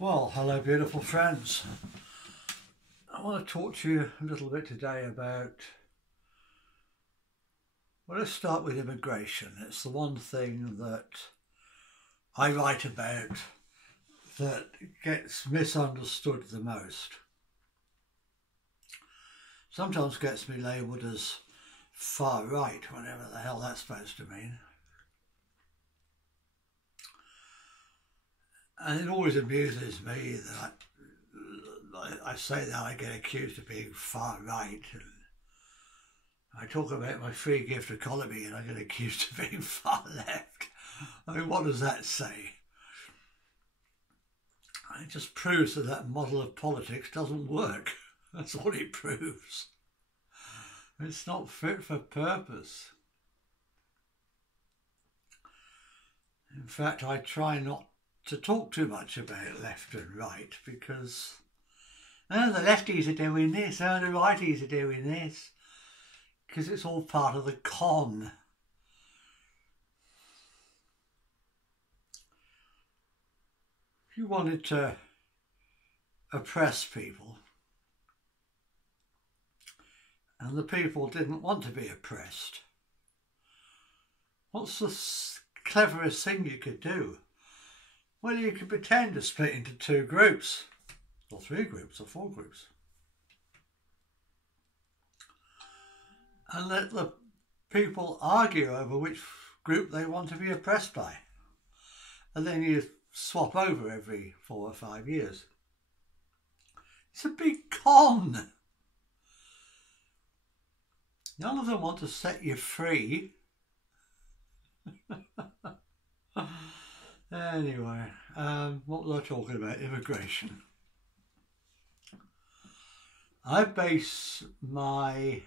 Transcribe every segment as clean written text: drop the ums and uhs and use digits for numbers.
Well, hello beautiful friends. I want to talk to you a little bit today about, well, let's start with immigration. It's the one thing that I write about that gets misunderstood the most. Sometimes gets me labelled as far right, whatever the hell that's supposed to mean. And it always amuses me that I say that I get accused of being far right, and I talk about my free gift economy and I get accused of being far left. I mean, what does that say? It just proves that that model of politics doesn't work. That's all it proves. It's not fit for purpose. In fact, I try not to talk too much about left and right because the lefties are doing this, the righties are doing this, because it's all part of the con. If you wanted to oppress people and the people didn't want to be oppressed, what's the cleverest thing you could do? Well, you could pretend to split into two groups, or three groups, or four groups, and let the people argue over which group they want to be oppressed by. And then you swap over every 4 or 5 years. It's a big con. None of them want to set you free. Anyway, what was I talking about? Immigration. I base my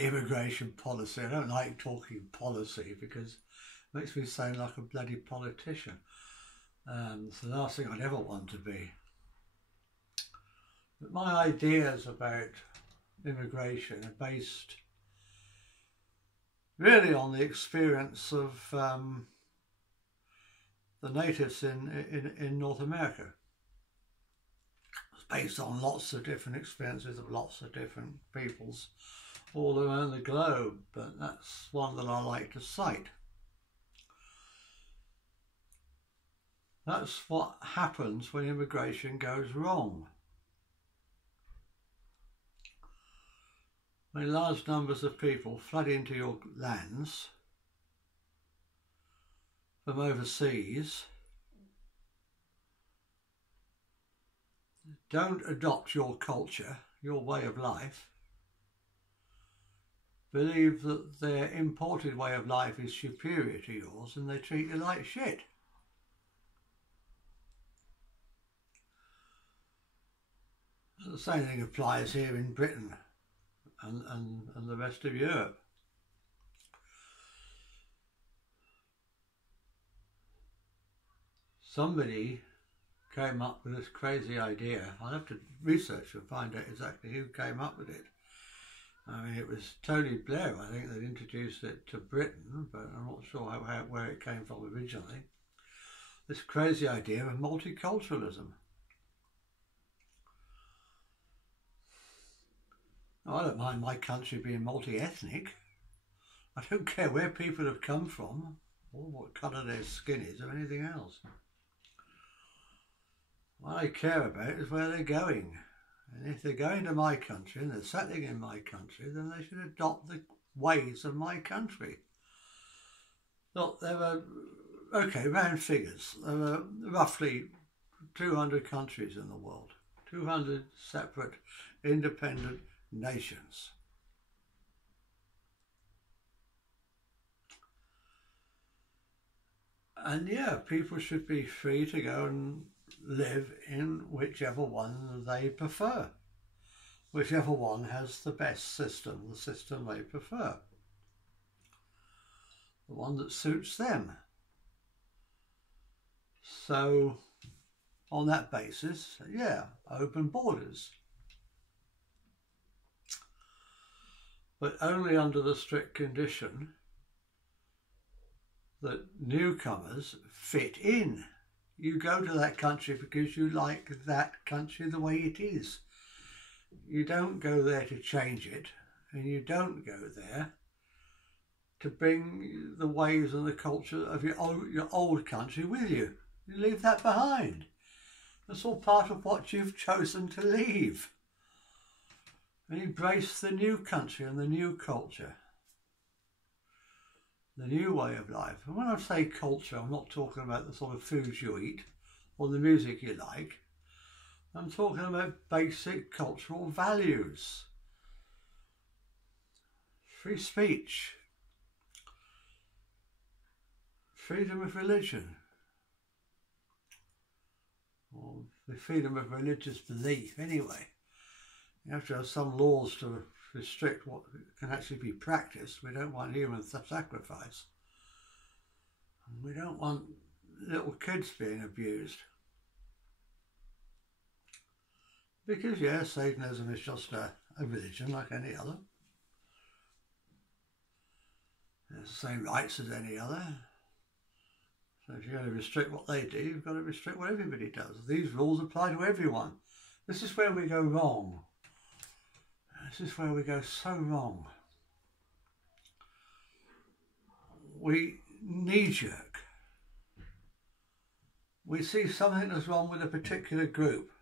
immigration policy, I don't like talking policy because it makes me sound like a bloody politician. It's the last thing I'd ever want to be. But my ideas about immigration are based really on the experience of the natives in North America. It's based on lots of different experiences of lots of different peoples all around the globe, but that's one that I like to cite. That's what happens when immigration goes wrong. When large numbers of people flood into your lands from overseas, don't adopt your culture, your way of life, believe that their imported way of life is superior to yours, and they treat you like shit. The same thing applies here in Britain and the rest of Europe. Somebody came up with this crazy idea. I'll have to research and find out exactly who came up with it. I mean, it was Tony Blair, I think, that introduced it to Britain, but I'm not sure where it came from originally. This crazy idea of multiculturalism. I don't mind my country being multi-ethnic. I don't care where people have come from or what colour their skin is or anything else. What I care about is where they're going. And if they're going to my country and they're settling in my country, then they should adopt the ways of my country. Look, there were, okay, round figures, there were roughly 200 countries in the world, 200 separate independent nations. And yeah, people should be free to go and live in whichever one they prefer, whichever one has the best system, the system they prefer, the one that suits them. So on that basis, yeah, open borders. But only under the strict condition that newcomers fit in You go to that country because you like that country the way it is. You don't go there to change it, and you don't go there to bring the ways and the culture of your old country with you. You leave that behind. That's all part of what you've chosen to leave. And embrace the new country and the new culture, the new way of life. And when I say culture, I'm not talking about the sort of foods you eat or the music you like. I'm talking about basic cultural values. Free speech, freedom of religion, or the freedom of religious belief anyway. You have to have some laws to restrict what can actually be practiced. We don't want human sacrifice. We don't want little kids being abused. Because, yeah, Satanism is just a religion like any other. It has the same rights as any other. So if you're going to restrict what they do, you've got to restrict what everybody does. These rules apply to everyone. This is where we go wrong. This is where we go so wrong. We knee-jerk. We see something that's wrong with a particular group,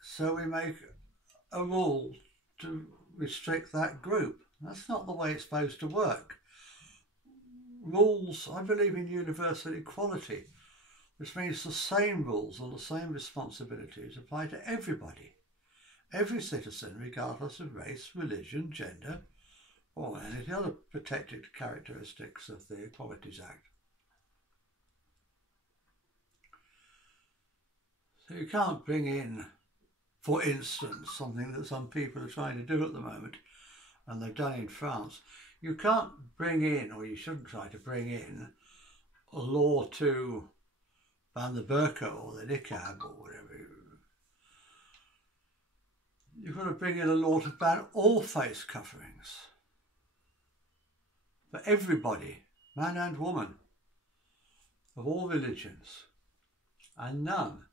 so we make a rule to restrict that group. That's not the way it's supposed to work. Rules, I believe in universal equality, which means the same rules or the same responsibilities apply to everybody. Every citizen, regardless of race, religion, gender, or any of the other protected characteristics of the Equalities Act. So you can't bring in, for instance, something that some people are trying to do at the moment, and they've done in France. You can't bring in, or you shouldn't try to bring in, a law to ban the burqa or the niqab or whatever. You've got to bring in a law to ban all face coverings for everybody, man and woman, of all religions, and none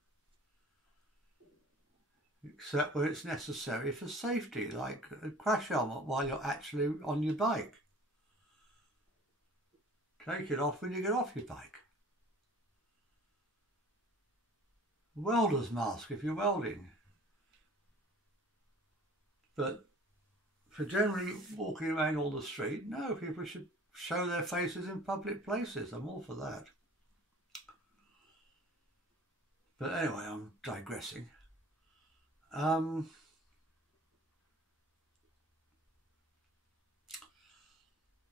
except where it's necessary for safety, like a crash helmet while you're actually on your bike. Take it off when you get off your bike. Welder's mask if you're welding. But for generally walking around on the street, no, people should show their faces in public places. I'm all for that. But anyway, I'm digressing.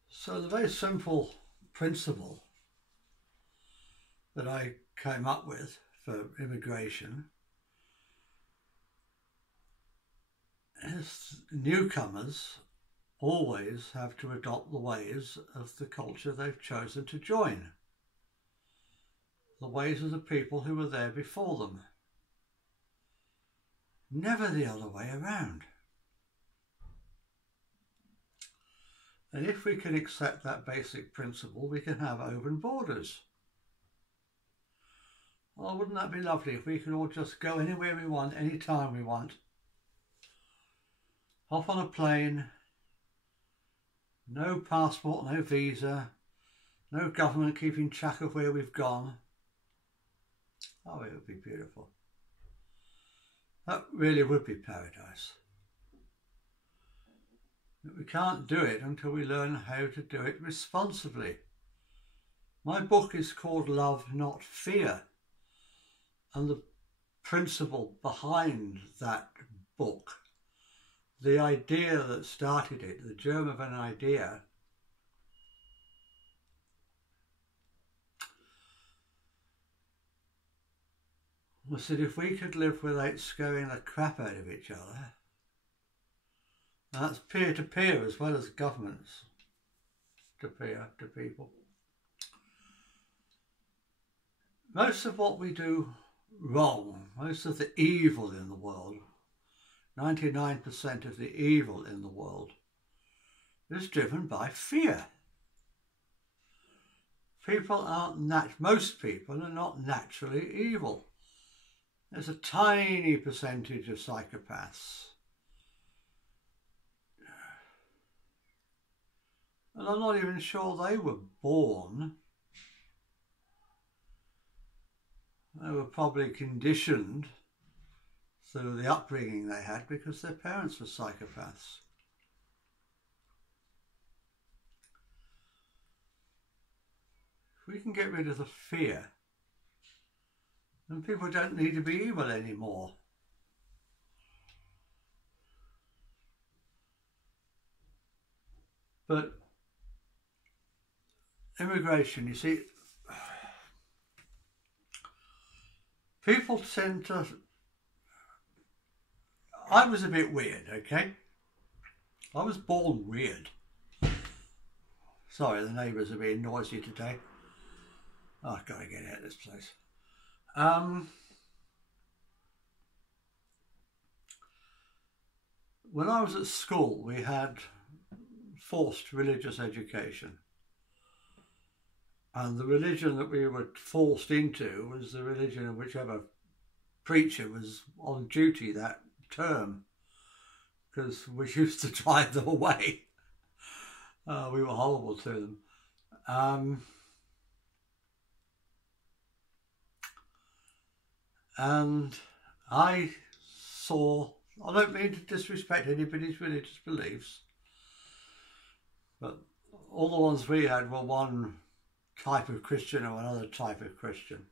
So the very simple principle that I came up with for immigration is newcomers always have to adopt the ways of the culture they've chosen to join, the ways of the people who were there before them. Never the other way around. And if we can accept that basic principle, we can have open borders. Oh, wouldn't that be lovely if we could all just go anywhere we want, anytime we want? Hop on a plane, no passport, no visa, no government keeping track of where we've gone. Oh, it would be beautiful. That really would be paradise. But we can't do it until we learn how to do it responsibly. My book is called Love, Not Fear. And the principle behind that book, the idea that started it, the germ of an idea, was that if we could live without scaring the crap out of each other, and that's peer-to-peer as well as governments to peer to people. Most of what we do wrong, most of the evil in the world, 99% of the evil in the world, is driven by fear. most people are not naturally evil. There's a tiny percentage of psychopaths. And I'm not even sure they were born. They were probably conditioned through the upbringing they had because their parents were psychopaths. If we can get rid of the fear, then people don't need to be evil anymore. But immigration, you see, people tend to... I was a bit weird, okay? I was born weird. Sorry, the neighbours are being noisy today. Oh, I've got to get out of this place. When I was at school, we had forced religious education. And the religion that we were forced into was the religion of whichever preacher was on duty that term, because we used to drive them away. We were horrible to them. And I don't mean to disrespect anybody's religious beliefs, but all the ones we had were one type of Christian or another type of Christian.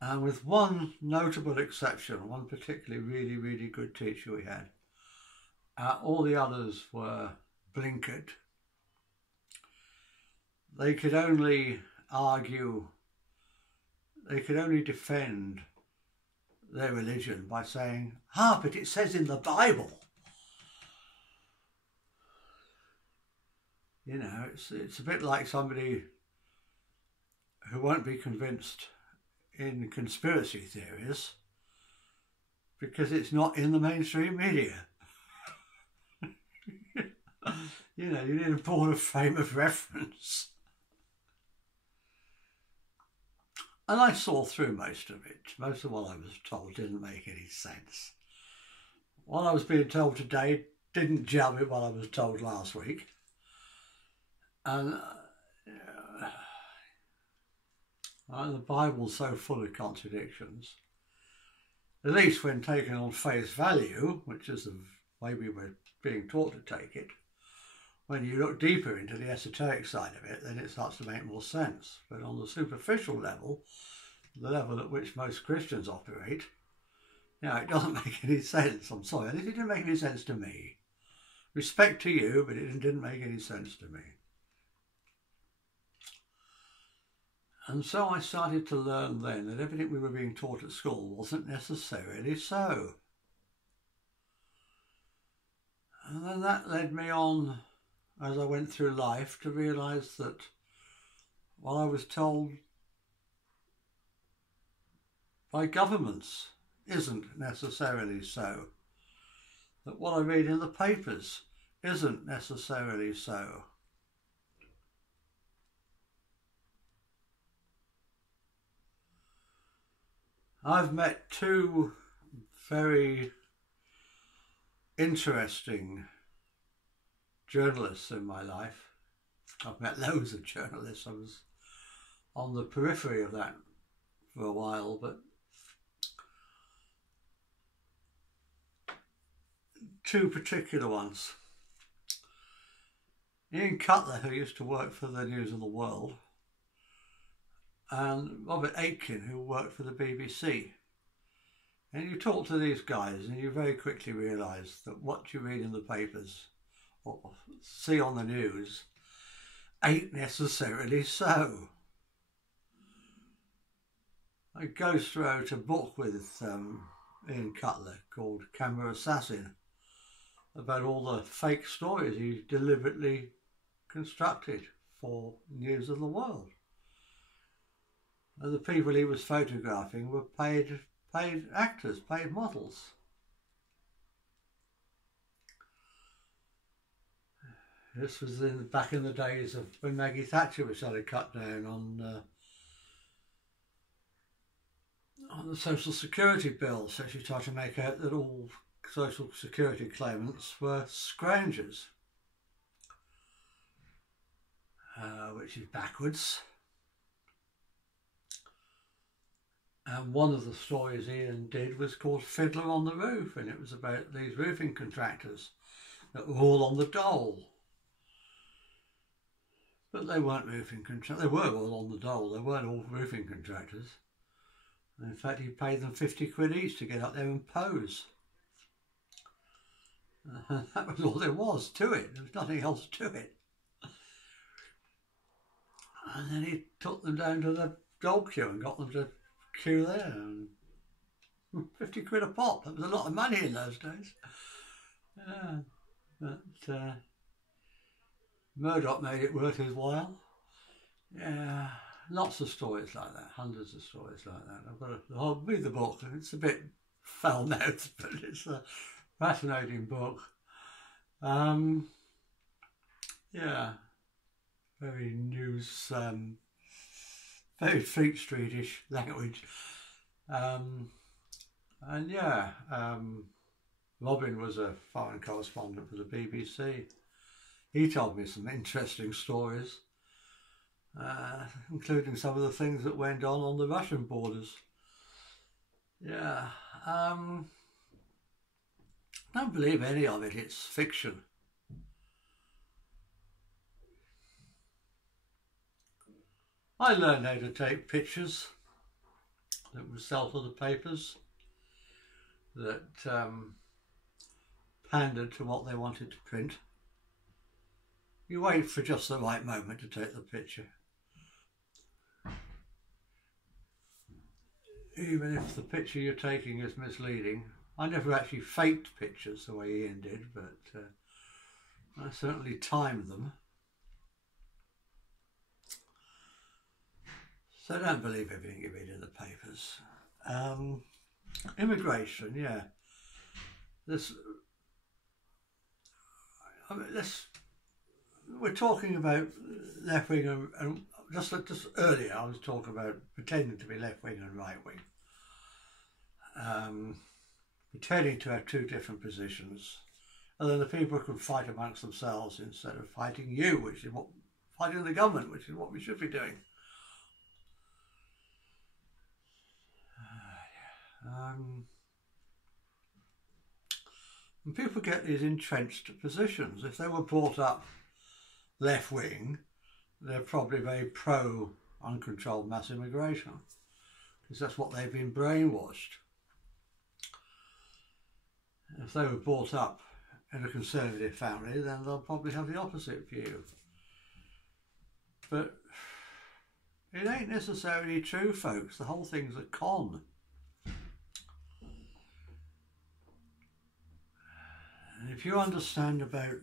And with one notable exception, one particularly really, really good teacher we had, all the others were blinkered. They could only argue, they could only defend their religion by saying, but it says in the Bible. You know, it's a bit like somebody who won't be convinced in conspiracy theories because it's not in the mainstream media. You know, you need a broader frame of reference. And I saw through most of it. Most of what I was told didn't make any sense. What I was being told today didn't gel with what I was told last week. And the Bible's so full of contradictions, at least when taken on face value, which is the way we were being taught to take it. When you look deeper into the esoteric side of it, then it starts to make more sense. But on the superficial level, the level at which most Christians operate, it doesn't make any sense. I'm sorry, it didn't make any sense to me. Respect to you, but it didn't make any sense to me. And so I started to learn then that everything we were being taught at school wasn't necessarily so. And then that led me on, as I went through life, to realise that what I was told by governments isn't necessarily so. That what I read in the papers isn't necessarily so. I've met two very interesting journalists in my life. I've met loads of journalists. I was on the periphery of that for a while, but two particular ones. Ian Cutler, who used to work for the News of the World, and Robert Aitken, who worked for the BBC. And you talk to these guys and you very quickly realise that what you read in the papers or see on the news ain't necessarily so. I Ghost wrote a book with Ian Cutler called Camera Assassin about all the fake stories he deliberately constructed for News of the World. And the people he was photographing were paid actors, paid models. This was back in the days of when Maggie Thatcher was trying to cut down on the social security bill. So she tried to make out that all social security claimants were scroungers, which is backwards. And one of the stories Ian did was called Fiddler on the Roof, and it was about these roofing contractors that were all on the dole. But they weren't roofing contractors. They were all on the dole. They weren't all roofing contractors. And in fact, he paid them 50 quid each to get up there and pose. That was all there was to it. There was nothing else to it. And then he took them down to the dole queue and got them to queue there. And 50 quid a pop. That was a lot of money in those days. Yeah, but Murdoch made it worth his while. Yeah, lots of stories like that, hundreds of stories like that. I'll read the book. It's a bit foul-mouthed, but it's a fascinating book. Yeah, very news, very Fleet Streetish language. And yeah, Robin was a foreign correspondent for the BBC. He told me some interesting stories, including some of the things that went on the Russian borders. Yeah, don't believe any of it, it's fiction. I learned how to take pictures that would sell to the papers, that pandered to what they wanted to print. You wait for just the right moment to take the picture. Even if the picture you're taking is misleading. I never actually faked pictures the way Ian did, but I certainly timed them. So don't believe everything you read in the papers. Immigration, yeah. We're talking about left-wing and just earlier I was talking about pretending to be left-wing and right-wing. Pretending to have two different positions, and then the people can fight amongst themselves instead of fighting you, which is fighting the government, which is what we should be doing. And people get these entrenched positions. If they were brought up left-wing, they're probably very pro uncontrolled mass immigration, because that's what they've been brainwashed. If they were brought up in a conservative family, then they'll probably have the opposite view. But it ain't necessarily true, folks. The whole thing's a con. And if you understand about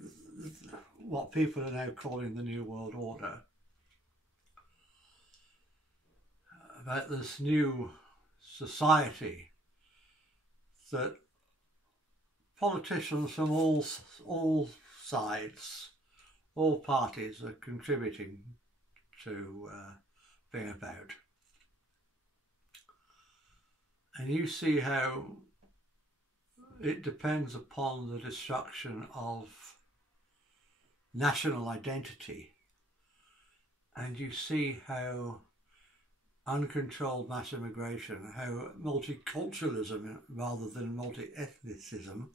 what people are now calling the New World Order, about this new society that politicians from all sides, all parties are contributing to bring about. And you see how it depends upon the destruction of national identity, and you see how uncontrolled mass immigration, how multiculturalism rather than multi-ethnicism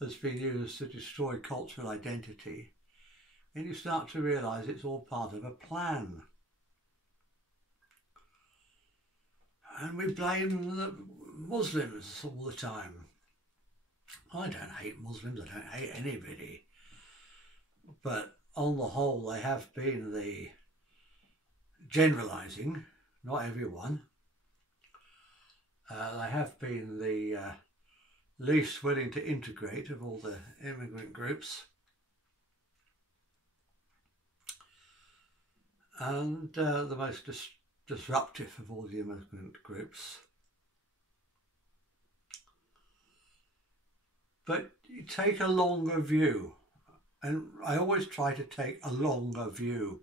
has been used to destroy cultural identity, and you start to realise it's all part of a plan. And we blame the Muslims all the time. I don't hate Muslims, I don't hate anybody, but on the whole they have been the generalising, not everyone, they have been the least willing to integrate of all the immigrant groups, and the most disruptive of all the immigrant groups. But you take a longer view And I always try to take a longer view.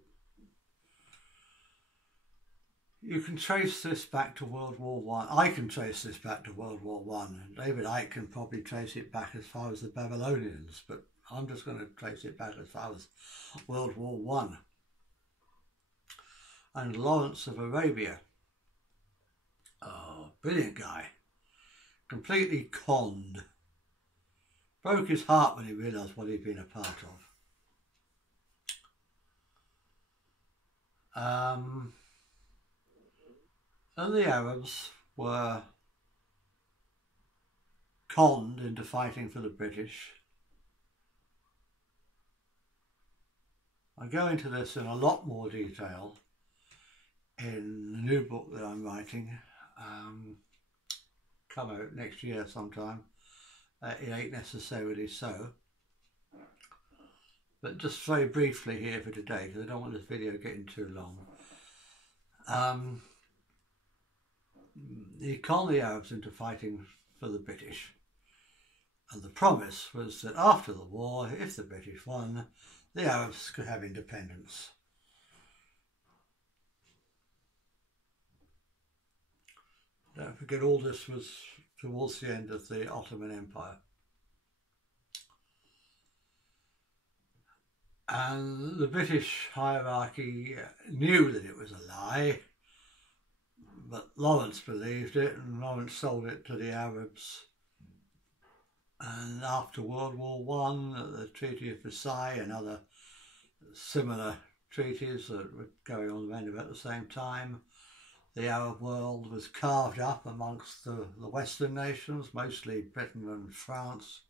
You can trace this back to World War One. I can trace this back to World War One. David Icke can probably trace it back as far as the Babylonians, but I'm just going to trace it back as far as World War One. And Lawrence of Arabia, oh, brilliant guy, completely conned. Broke his heart when he realised what he'd been a part of. And the Arabs were conned into fighting for the British. I go into this in a lot more detail in the new book that I'm writing, come out next year sometime. It ain't necessarily so. But just very briefly here for today, because I don't want this video getting too long. He conned the Arabs into fighting for the British. And the promise was that after the war, if the British won, the Arabs could have independence. Don't forget, all this was towards the end of the Ottoman Empire. And the British hierarchy knew that it was a lie, but Lawrence believed it, and Lawrence sold it to the Arabs. And after World War One, the Treaty of Versailles and other similar treaties that were going on around about the same time, the Arab world was carved up amongst the Western nations, mostly Britain and France.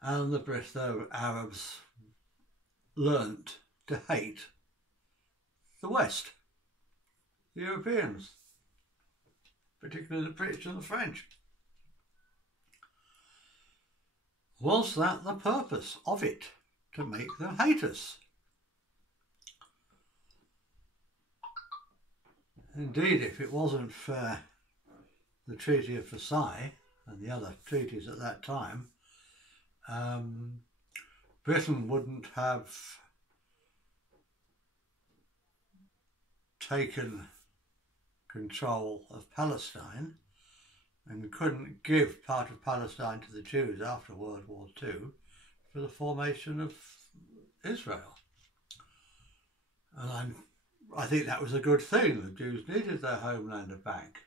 And the Arabs learnt to hate the West, the Europeans, particularly the British and the French. Was that the purpose of it, to make them hate us? Indeed, if it wasn't for the Treaty of Versailles and the other treaties at that time, Britain wouldn't have taken control of Palestine and couldn't give part of Palestine to the Jews after World War II for the formation of Israel. And I think that was a good thing. The Jews needed their homeland back,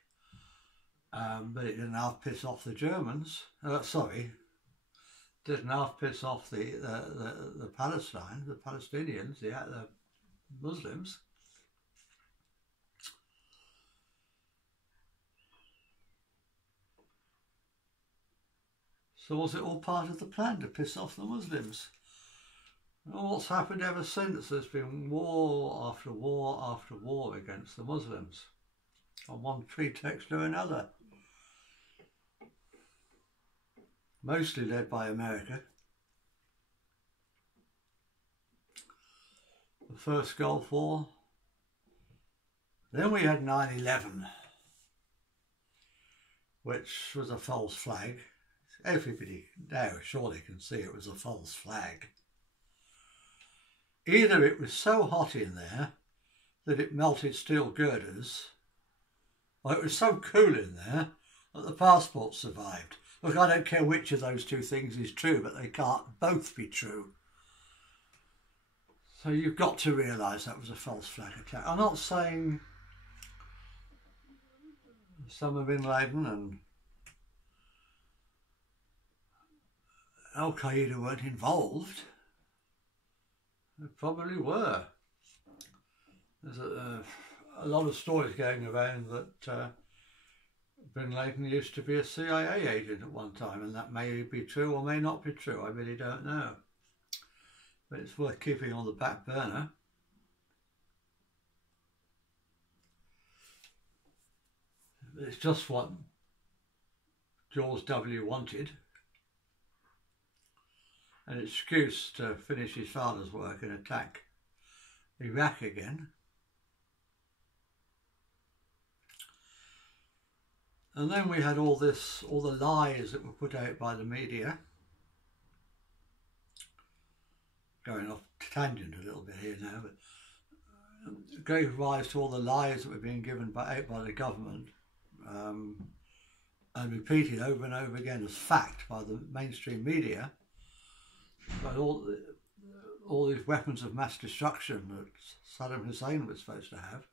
but it didn't half piss off the Germans. Didn't half piss off the Palestinians, the Muslims. So was it all part of the plan to piss off the Muslims? Well, what's happened ever since? There's been war after war after war against the Muslims, on one pretext or another. Mostly led by America. The first Gulf War. Then we had 9/11, which was a false flag. Everybody now surely can see it was a false flag. Either it was so hot in there that it melted steel girders, or it was so cool in there that the passport survived. Look, I don't care which of those two things is true, but they can't both be true. So you've got to realise that was a false flag attack. I'm not saying Osama bin Laden and Al-Qaeda weren't involved. They probably were. There's a lot of stories going around that bin Laden used to be a CIA agent at one time, and that may be true or may not be true. I really don't know. But it's worth keeping on the back burner. It's just what George W. wanted. An excuse to finish his father's work and attack Iraq again. And then we had all the lies that were put out by the media. Going off tangent a little bit here now, but gave rise to all the lies that were being given out by the government, and repeated over and over again as fact by the mainstream media. But all these weapons of mass destruction that Saddam Hussein was supposed to have,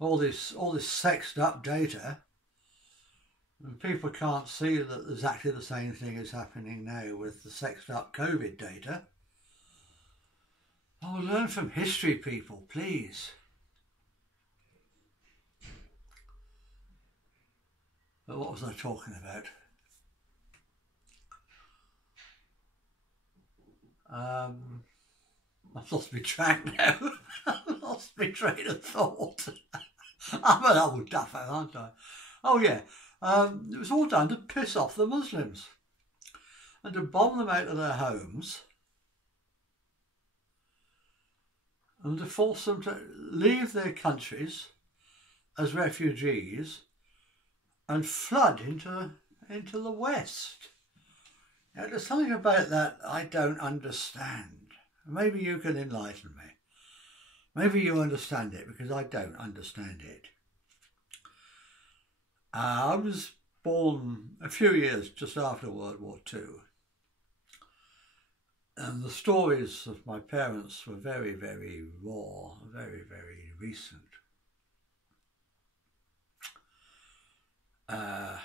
all this sexed up data, and people can't see that exactly the same thing is happening now with the sexed up COVID data. Oh, learn from history, people, please. But what was I talking about? I've lost my track now. I've lost my train of thought. I'm an old duffer, aren't I? Oh yeah, it was all done to piss off the Muslims and to bomb them out of their homes and to force them to leave their countries as refugees and flood into the West. Now, there's something about that I don't understand. Maybe you can enlighten me. Maybe you understand it, because I don't understand it. I was born a few years just after World War II. And the stories of my parents were very, very raw, very, very recent. The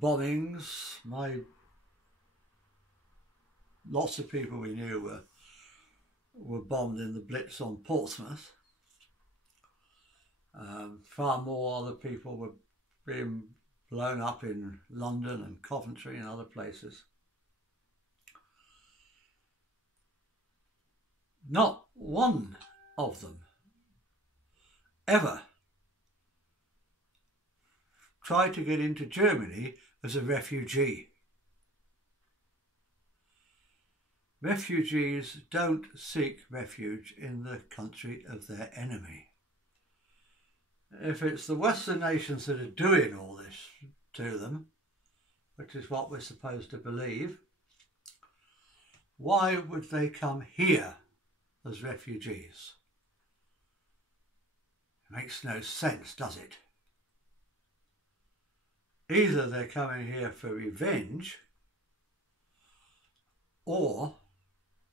bombings, lots of people we knew were bombed in the Blitz on Portsmouth. Far more other people were being blown up in London and Coventry and other places. Not one of them ever tried to get into Germany as a refugee. Refugees don't seek refuge in the country of their enemy. If it's the Western nations that are doing all this to them, which is what we're supposed to believe, why would they come here as refugees? It makes no sense, does it? Either they're coming here for revenge, or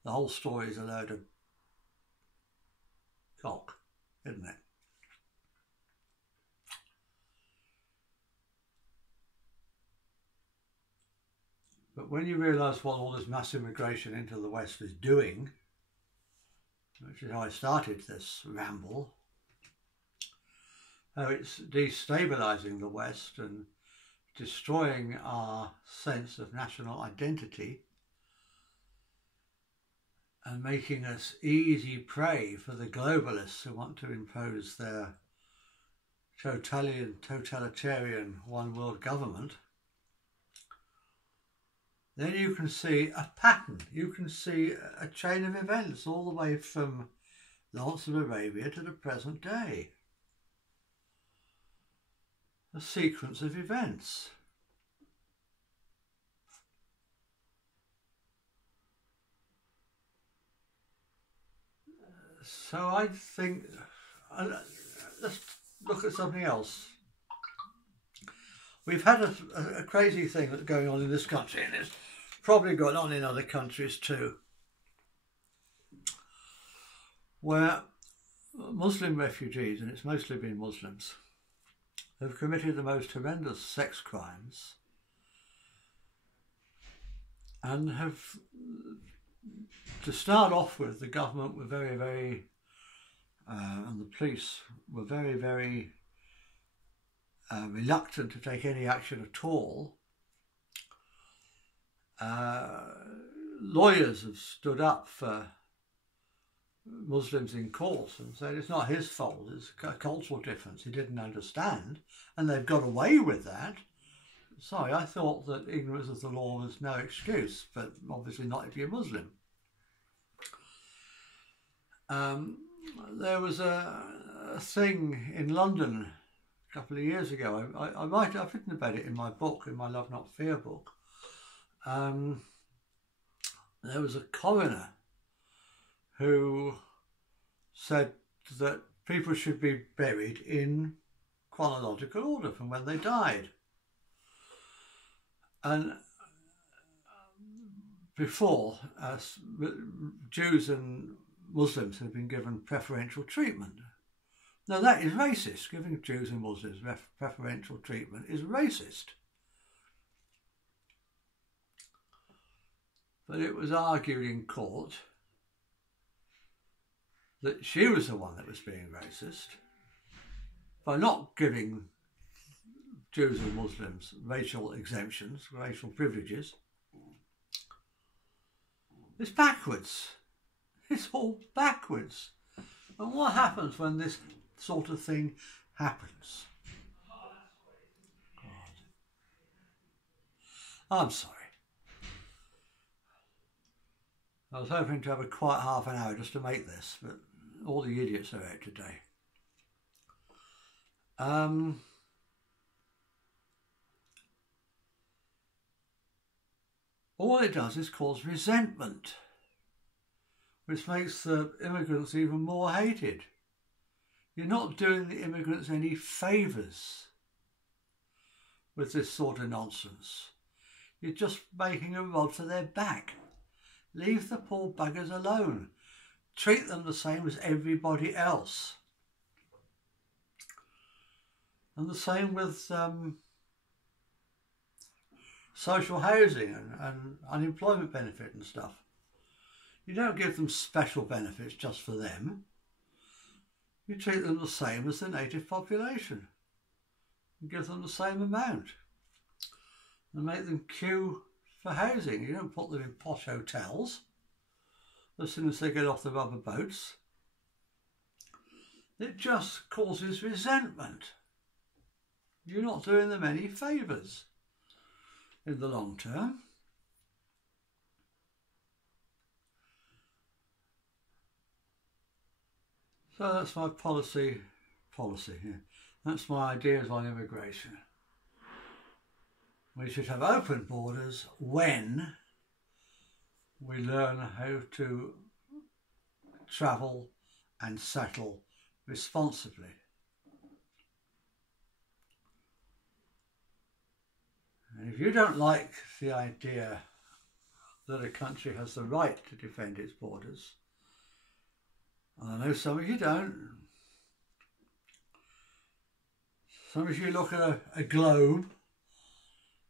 the whole story is a load of cock, isn't it? But when you realise what all this mass immigration into the West is doing, which is how I started this ramble, how it's destabilising the West and destroying our sense of national identity and making us easy prey for the globalists who want to impose their totalitarian one world government, then you can see a pattern. You can see a chain of events all the way from Lawrence of Arabia to the present day. A sequence of events. So I think, let's look at something else. We've had a crazy thing that's going on in this country, and it's probably going on in other countries too, where Muslim refugees, and it's mostly been Muslims, have committed the most horrendous sex crimes and have, to start off with, the government were very, very, and the police were very, very reluctant to take any action at all. Lawyers have stood up for Muslims in court and said it's not his fault, it's a cultural difference, he didn't understand, and they've got away with that. Sorry, I thought that ignorance of the law was no excuse, but obviously not if you're Muslim. There was a thing in London a couple of years ago. I've written about it in my book, in my Love Not Fear book. There was a coroner who said that people should be buried in chronological order from when they died. And before, Jews and Muslims have been given preferential treatment. Now that is racist. Giving Jews and Muslims preferential treatment is racist. But it was argued in court that she was the one that was being racist by not giving Jews and Muslims racial exemptions, racial privileges. It's backwards. It's all backwards. And what happens when this sort of thing happens? God. I'm sorry. I was hoping to have a quiet half an hour just to make this, but all the idiots are out today. All it does is cause resentment, which makes the immigrants even more hated. You're not doing the immigrants any favours with this sort of nonsense. You're just making a rod for their back. Leave the poor buggers alone. Treat them the same as everybody else. And the same with social housing and unemployment benefit and stuff. You don't give them special benefits just for them. You treat them the same as the native population. You give them the same amount and make them queue for housing. You don't put them in posh hotels as soon as they get off the rubber boats. It just causes resentment. You're not doing them any favours in the long term. So that's my policy. Yeah. That's my ideas on immigration. We should have open borders when we learn how to travel and settle responsibly. And if you don't like the idea that a country has the right to defend its borders, and I know some of you don't, some of you look at a globe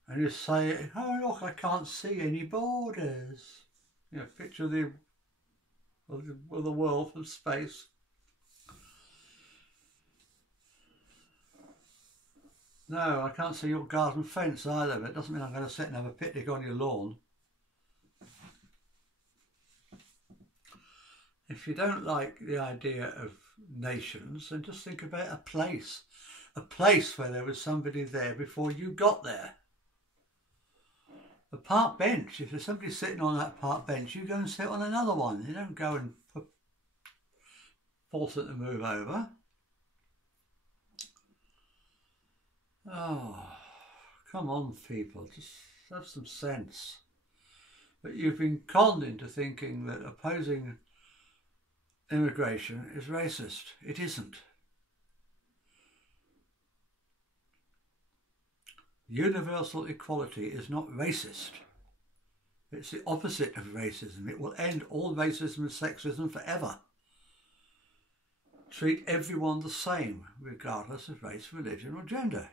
and you say, oh look, I can't see any borders. You know, picture of the world from space. No, I can't see your garden fence either, but it doesn't mean I'm going to sit and have a picnic on your lawn. If you don't like the idea of nations, then just think about a place where there was somebody there before you got there. A park bench, if there's somebody sitting on that park bench, you go and sit on another one. You don't go and force it to move over. Oh, come on people, just have some sense. But you've been conned into thinking that opposing immigration is racist. It isn't. Universal equality is not racist. It's the opposite of racism. It will end all racism and sexism forever. Treat everyone the same, regardless of race, religion or gender.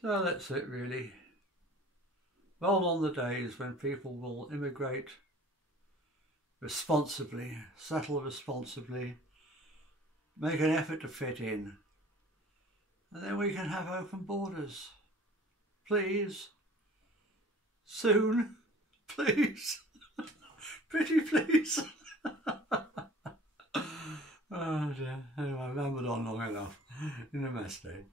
So that's it really. Roll on the days when people will immigrate responsibly, settle responsibly, make an effort to fit in, and then we can have open borders. Please. Soon. Please. Pretty please. Oh dear. Anyway, I've rambled on long enough. In a mess day.